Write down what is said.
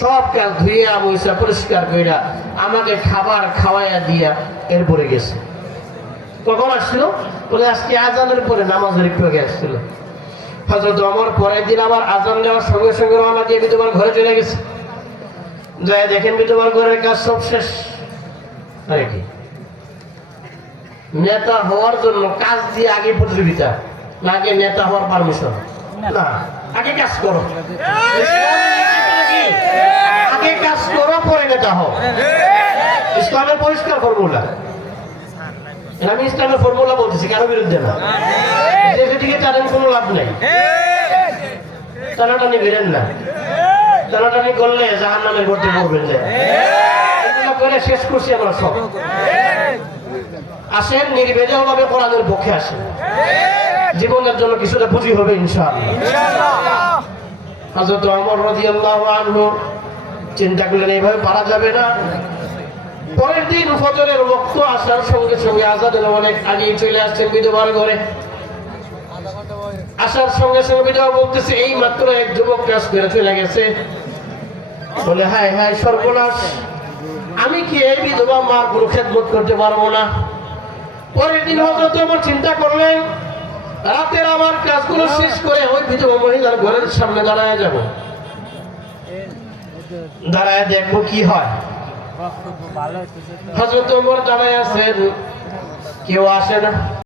সব কাজ ধুইয়া মুইসা পরিষ্কার কইরা আমাকে খাবার খাওয়াইয়া দিয়া এরপরে গেছে। কখন আসছিল? বলে আজকে আজানের পরে, নামাজের একটু আগে আসছিল। হযরত ওমর পরের দিন আবার আজান দেওয়ার সঙ্গে সঙ্গে রওনা দিয়ে বিধবার ঘরে চলে গেছে। যায় দেখেন বিধবার ঘরের কাজ সব শেষ। আরে কি নেতা হওয়ার জন্য কাজ দিয়ে আগে প্রতিযোগিতা, না আগে নেতা হওয়ার পারমিশন? না, আগে কাজ করো, আগে কাজ করো পরে নেতা হও। ইসলামের পরিষ্কার ফর্মুলা। আমি ইসলামের ফর্মুলা বলতেছি, কারো বিরুদ্ধে না। যেদিকে টানেন কোনো লাভ নেই, টানাটানি বেরেন না। টানাটানি করলে জাহান্নামের গর্তে পড়বেন। এগুলো করে শেষ করছি আমরা সব। আসেন নির্ভেজাল ভাবে কোরআনের পক্ষে আসেন, জীবনের জন্য কিছুটা পুঁজি হবে ইনশাআল্লাহ। হযরত ওমর রাদিয়াল্লাহু আনহু চিন্তা করলেন এইভাবে পারা যাবে না। পরের দিন ফজরের ওয়াক্ত আসার সঙ্গে সঙ্গে আজানের অনেক আগেই চলে আসছেন বিধবার ঘরে। আসার সঙ্গে সঙ্গে বিধবা বলতেছে এই মাত্র এক যুবক কাজ করে চলে গেছে। বলে হায় হায় সর্বনাশ, আমি কি এই বিধবা মার কোনো খেদমত করতে পারবো না? পরের দিন হযরত ওমর চিন্তা করলেন রাতের আমার কাজগুলো শেষ করে ওই বিধবা মহিলার ঘরের সামনে দাঁড়ায় যাব, দাঁড়ায় দেখবো কি হয়। হযরত ওমর দাঁড়ায় আছেন, কেউ আসে না।